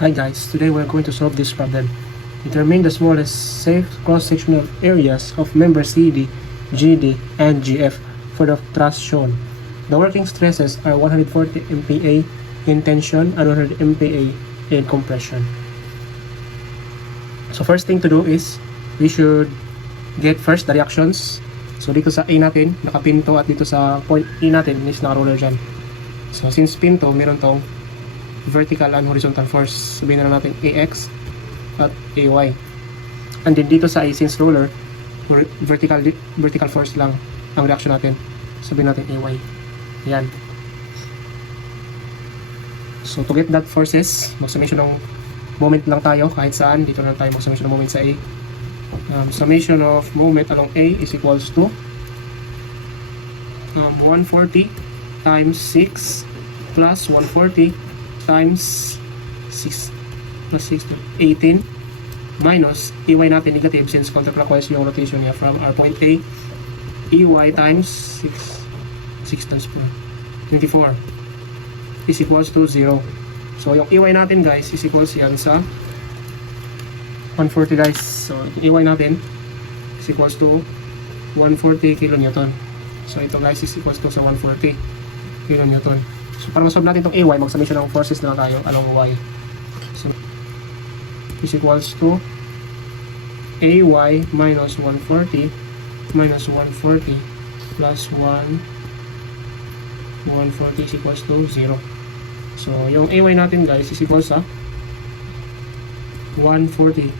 Hi guys, today we're going to solve this problem. Determine the smallest safe cross-sectional areas of member CD, GD, and GF for the truss shown. The working stresses are 140 MPa in tension and 100 MPa in compression. So first thing to do is, we should get first the reactions. So dito sa A natin, nakapinto, at dito sa point E natin is naka-roller dyan. So since pinto, meron tong vertical and horizontal force, sabihin na natin AX at AY. And then dito sa A, since roller, vertical force lang ang reaction natin, sabihin natin AY. Yan. So to get that forces, mag-summation ng moment lang tayo kahit saan. Dito lang tayo mag-summation ng moment sa A. Summation of moment along A is equals to 140 times 6 plus 140 times 6 plus 6 18 minus EY natin negative since counterclockwise yung rotation niya from our point A. EY times 6 times 4 24 is equals to 0. So yung EY natin guys is equals yan sa 140 guys. So yung EY natin is equals to 140 kilonewton. So ito guys is equals to sa 140 kilonewton. So para masolve natin itong AY, mag-summation ng forces na tayo along Y. So is equals to AY minus 140 minus 140 plus 140 is equals to 0. So yung AY natin guys is equals sa 140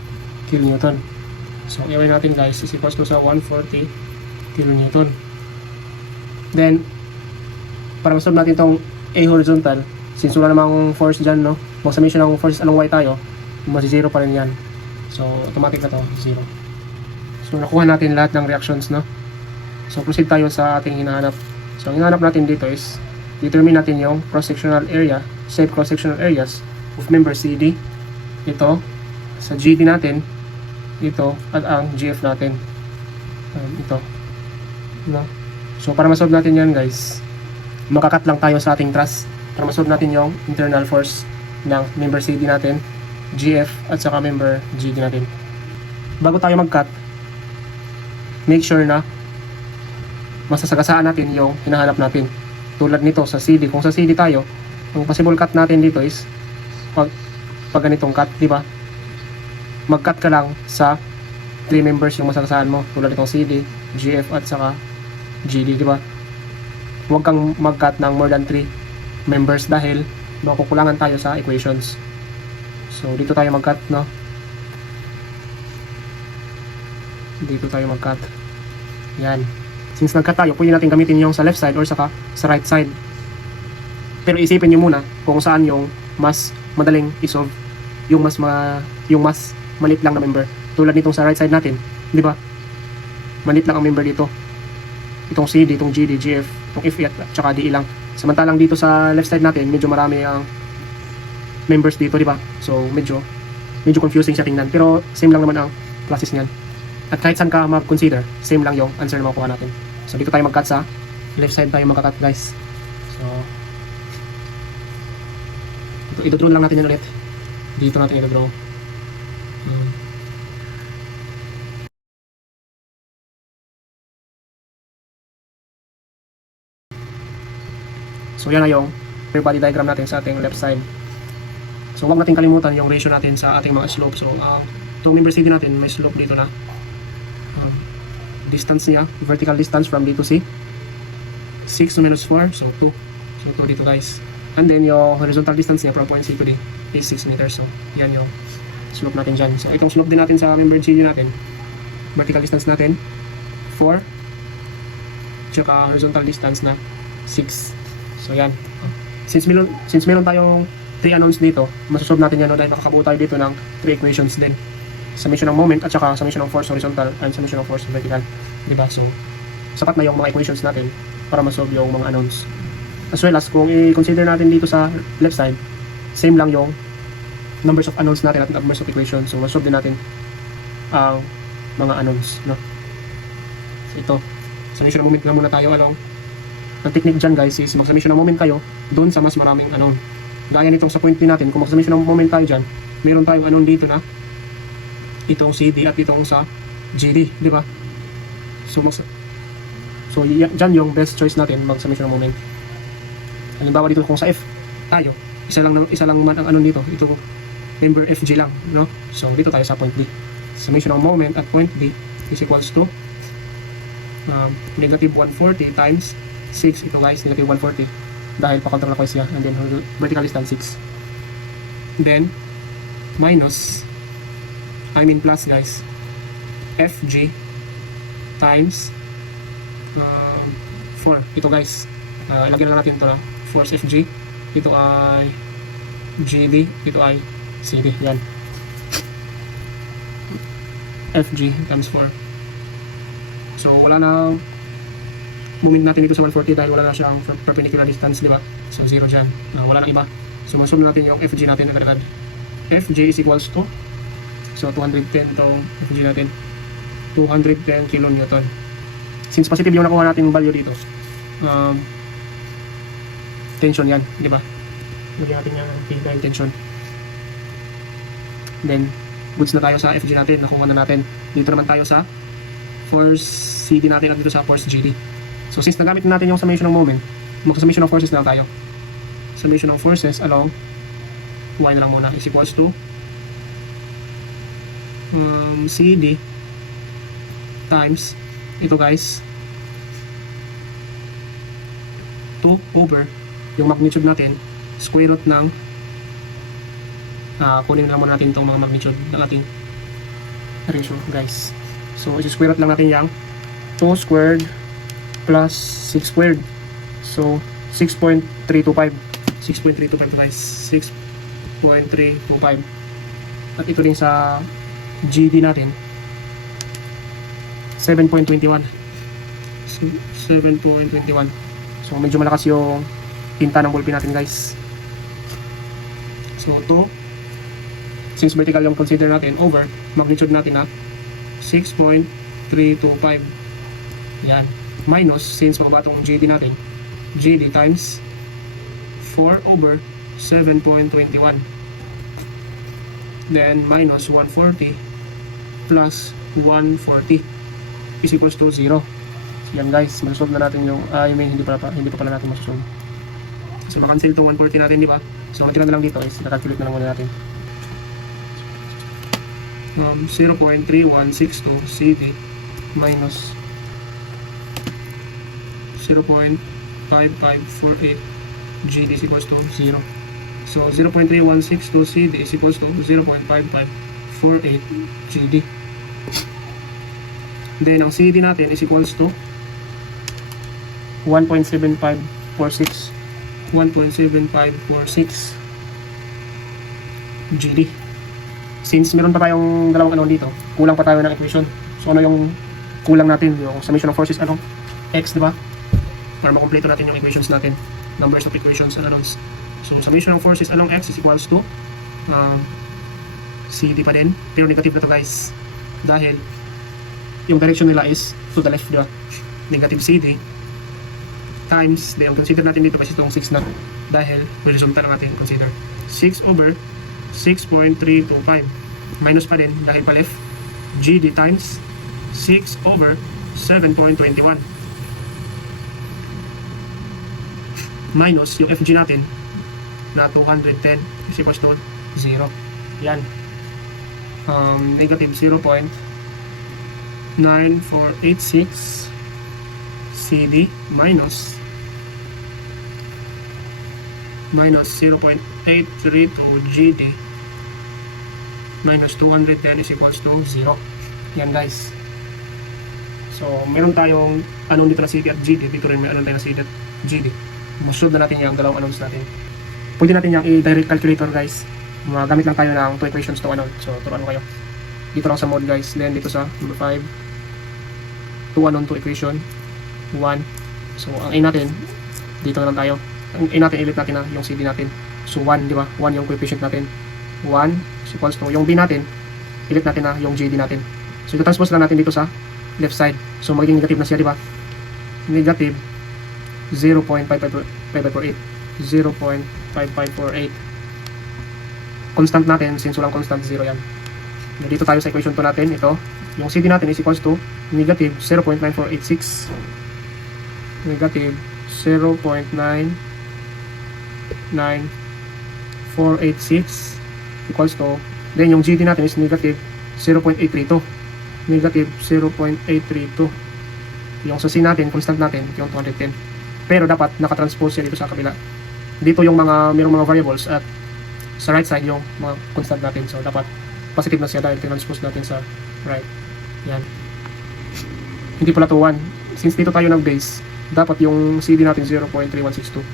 kilonewton. So AY natin guys is equals to sa 140 kilonewton. Then para masolve natin itong A horizontal, since wala namang force dyan, no? Mag-summation ng forces along Y tayo, masi-0 pa rin yan. So, automatic na to, 0. So, nakuha natin lahat ng reactions, no? So, proceed tayo sa ating hinahanap. So, ang hinahanap natin dito is, determine natin yung cross-sectional area, safe cross-sectional areas of member CD. Ito, sa GD natin, ito, at ang GF natin. Ito. No? So, para masolve natin yan, guys, makakat lang tayo sa ating truss para masolve natin yung internal force ng member CD natin, GF, at saka member GD natin. Bago tayo mag-cut, make sure na masasagasaan natin yung hinahanap natin. Tulad nito sa CD, kung sa CD tayo, ang possible cut natin dito is pag ganitong cut, di ba? Mag-cut ka lang sa 3 members yung masagasaan mo, tulad nitong CD, GF, at saka GD, di ba? Huwag kang mag-cut ng more than 3 members dahil makukulangan tayo sa equations. So dito tayo mag-cut, no? Dito tayo mag-cut. Yan. Since nag-cut tayo, pwede natin gamitin yung sa left side or saka sa right side. Pero isipin nyo muna kung saan yung mas madaling isolve, yung mas maliit lang na member. Tulad nitong sa right side natin, di ba? Maliit lang ang member dito. Itong CD, itong GD, GF, itong FE at saka DE lang. Samantalang dito sa left side natin, medyo marami ang members dito, di ba? So medyo confusing siya tingnan. Pero same lang naman ang classes niyan. At kahit saan ka mag-consider, same lang yung answer na makuha natin. So dito tayo mag-cut sa left side tayo mag-cut guys. So ito-draw lang natin yan ulit. Dito natin ito-draw. So yan na yung rear body diagram natin sa ating left side. So huwag natin kalimutan yung ratio natin sa ating mga slope. So itong member CD natin may slope dito na distance niya, vertical distance from D to C 6 to minus 4, so 2. So 2 dito guys. And then yung horizontal distance niya from point C to D is 6 meters. So yan yung slope natin dyan. So itong slope din natin sa member CD natin, vertical distance natin 4, tsaka horizontal distance na 6. So yan. Since meron tayong 3 unknowns dito, masosolve natin yan, no, dahil makakabuo tayo dito ng 3 equations din. Summation ng moment at saka summation ng force horizontal and summation ng force vertical. Diba? So sapat na yung mga equations natin para masolve yung mga unknowns. As well as kung i-consider natin dito sa left side, same lang yung numbers of unknowns natin at numbers of equations. So masolve din natin ang mga unknowns, no? So ito, summation ng moment lang muna tayo along. Ang technique dyan guys is mag-summation ng moment kayo doon sa mas maraming unknown. Gaya nitong sa point P natin, kung mag-summation ng moment tayo dyan, meron tayong anon dito na itong CD at itong sa GD, di ba? So, dyan yung best choice natin mag-summation ng moment. Halimbawa dito kung sa F tayo, isa lang man ang anon dito, ito member FG lang, no? So, dito tayo sa point B. Summation ng moment at point B is equals to negative 140 times 6. Ito guys, negative 140 dahil pa-counterclockwise siya, and then vertical distance 6. Then minus, plus guys, FG times 4. Ito guys, ilagay na natin ito na force FG. Ito ay GD, ito ay CD. Yan, FG times 4. So wala na moment natin dito sa 140 dahil wala na siyang perpendicular distance, di ba? So 0 dyan, wala nang iba. So masum natin yung FG natin na agad. FG is equals to, so 210 tong FG natin, 210 kilonewton. Since positive yung nakuha natin value dito, tension yan, di ba? Lagyan natin yung tension. Then goods na tayo sa FG natin, nakuha na natin. Dito naman tayo sa force CD natin at dito sa force GD. So since nagamit natin yung summation ng moment, mag-summation of forces na lang tayo. Summation of forces along y na lang muna is equals to CD times ito guys 2 over yung magnitude natin square root ng kunin lang muna natin itong mga magnitude ng ating ratio guys. So i-square root lang natin yung 2 squared plus 6 squared. So 6.325 guys, 6.325. At ito din sa GD natin 7.21. So medyo malakas yung tinta ng ballpen natin guys. So ito, since vertical yung consider natin, over magnitude natin na 6.325. Yan, minus, since mababa itong GD natin, GD times 4 over 7.21. Then minus 140 plus 140 is equals to 0. So yan guys, masolve na natin yung hindi pa pala natin masolve. So makancel itong 140 natin, di ba? So ang tira na lang dito is na-calculate na lang muna natin. 0.3162 CD minus 0.5548 GD is equals to 0. So 0.3162 CD is equals to 0.5548 GD. Then ang CD natin is equals to 1.7546 GD. Since meron pa tayong dalawang ano dito, kulang pa tayo ng equation. So ano yung kulang natin? Yung summation of forces along X, di ba? Para makompleto natin yung equations natin, numbers of equations and unknowns. So summation of forces along X is equals to CD pa din, pero negative na to guys, dahil yung direction nila is to the left, di ba? Negative CD times, yung consider natin dito kasi itong 6 na, dahil horizontal ang ating consider, 6 over 6.325 minus pa din dahil pa left, GD times 6 over 7.21 minus yung FG natin na 210 is equals to 0. Yan, negative 0.9486 CD minus 0.832 GD minus 210 is equals to 0. Yan guys. So meron tayong anong dito na CD at GD, dito rin may anong tayo na CD at GD. Masolve na natin yung dalawang anons natin. Pwede natin yung i-direct calculator guys. Magamit lang tayo ng 2 equations to anon. So turuan ko kayo. Dito lang sa mode guys. Then dito sa number 5, 2 anon, 2 equation 1. So ang A natin, dito na lang tayo. Ang A natin, ilit natin na yung CD natin. So 1, di ba? 1 yung coefficient natin. 1 is equals to, yung B natin, ilit natin na yung GD natin. So ito transpose lang natin dito sa left side. So magiging negative na siya, di ba? Negative 0.5548. 0.5548 5548. Constant natin, since walang constant, 0 yan. Dito tayo sa equation 2 natin, ito. Yung CD natin is equals to negative 0.9486. Negative 0.99486 equals to, then yung GD natin is negative 0.832. Negative 0.832. Yung sa C natin, constant natin, yung 210. Pero dapat nakatranspose siya dito sa kabila. Dito yung mayroong mga variables at sa right side yung mga constant natin. So dapat positive na siya dahil tinranspose natin sa right. Yan. Hindi pala to 1. Since dito tayo nag-base, dapat yung CD natin 0.3162.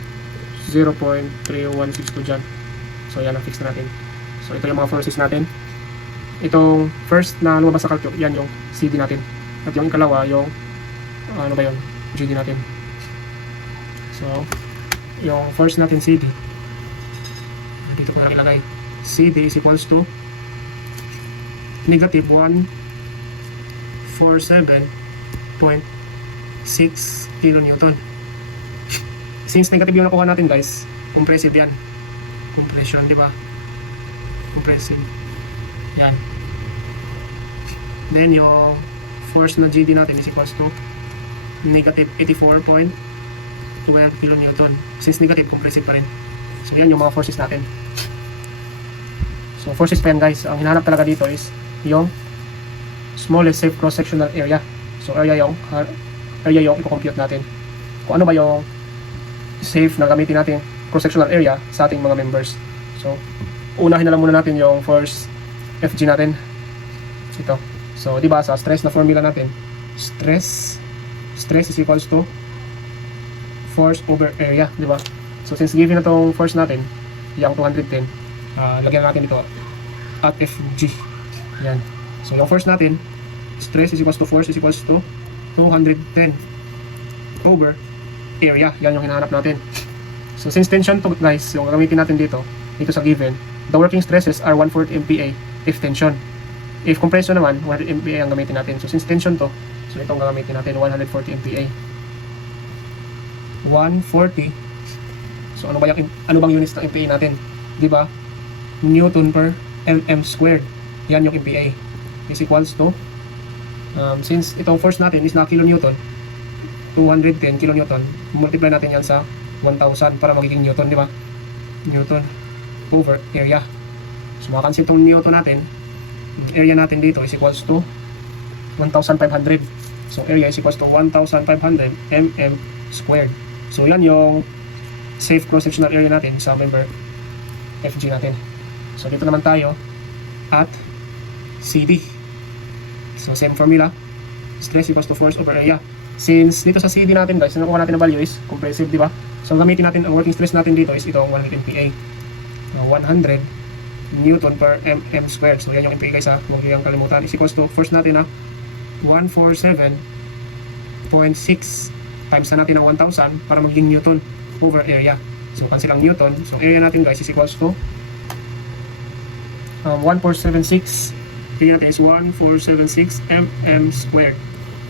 0.3162 dyan. So yan ang fix natin. So ito yung mga forces natin. Itong first na lumabas sa calculate, yan yung CD natin. At yung ikalawa, yung ano ba yun? GD natin. So, yung first natin CD. Dito ko na ilagay. CD is equals to negative 147.6 kilonewton. Since negative yung nakuha natin guys, compressive yan. Compression, di ba? Compressive. Yan. Then yung force na GD natin is equals to negative 84.12 kilonewton. Since negative, compressive pa rin. So yan yung mga forces natin. So forces pa yan guys. Ang hinahanap talaga dito is yung smallest safe cross-sectional area. So area yung i-compute natin. Kung ano ba yung safe na gamitin natin cross-sectional area sa ating mga members. So unahin na lang muna natin yung first FG natin. Ito. So di ba sa stress na formula natin, stress is equals to force over area, di ba? So since given na tong force natin, yung 210, lagyan natin ito at FG. Yan. So yung force natin, stress is equals to force is equals to 210 over area. Yan yung hinahanap natin. So since tension to guys, yung gamitin natin dito sa given, the working stresses are 140 MPa if tension. If compression naman, 100 MPa ang gamitin natin. So since tension to, so itong gagamitin natin 140 MPa. 140. So ano bang units ng MPa natin? 'Di ba? Newton per mm squared. Yan yung MPa. Is equals to since itong force natin is na kilonewton, 210 kilonewton, multiply natin yan sa 1000 para magiging newton, di ba? Newton over area. So makakansin itong newton natin, area natin dito is equals to 1,500. So area is equals to 1,500 mm squared. So yan yung safe cross-sectional area natin sa member FG natin. So dito naman tayo at CD. So same formula, stress equals to force over area. Since dito sa CD natin guys, nakuha natin na value is compressive, di ba? So ang gamitin natin, ang working stress natin dito is itong 100 MPa. 100 Newton per mm squared. So yan yung MPa guys ha, huwag yung kalimutan. Is equals to force natin na 147.6 times na natin ng 1,000 para maging Newton over area. So cancel ang Newton. So area natin guys is equals to 1476. Area natin is 1476 mm squared.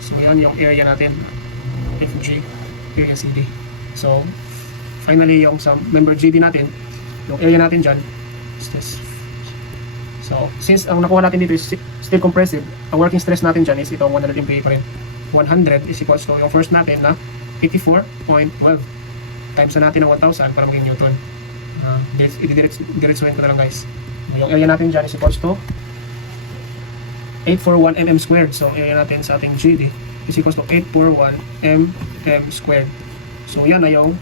So yan yung area natin, FG, area CD. So finally yung sa member GD natin, yung area natin dyan is this. So since ang nakuha natin dito is still compressive, ang working stress natin dyan is itong 100 MPa pa rin. 100 is equals to yung first natin na 84.12 times na natin ng 1,000 para maging Newton. Diretsuhin ko na lang guys. Yung area natin dyan is equals to 841 mm squared. So area natin sa ating GD is equals to 841 mm squared. So yan na yung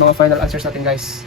mga final answers natin guys.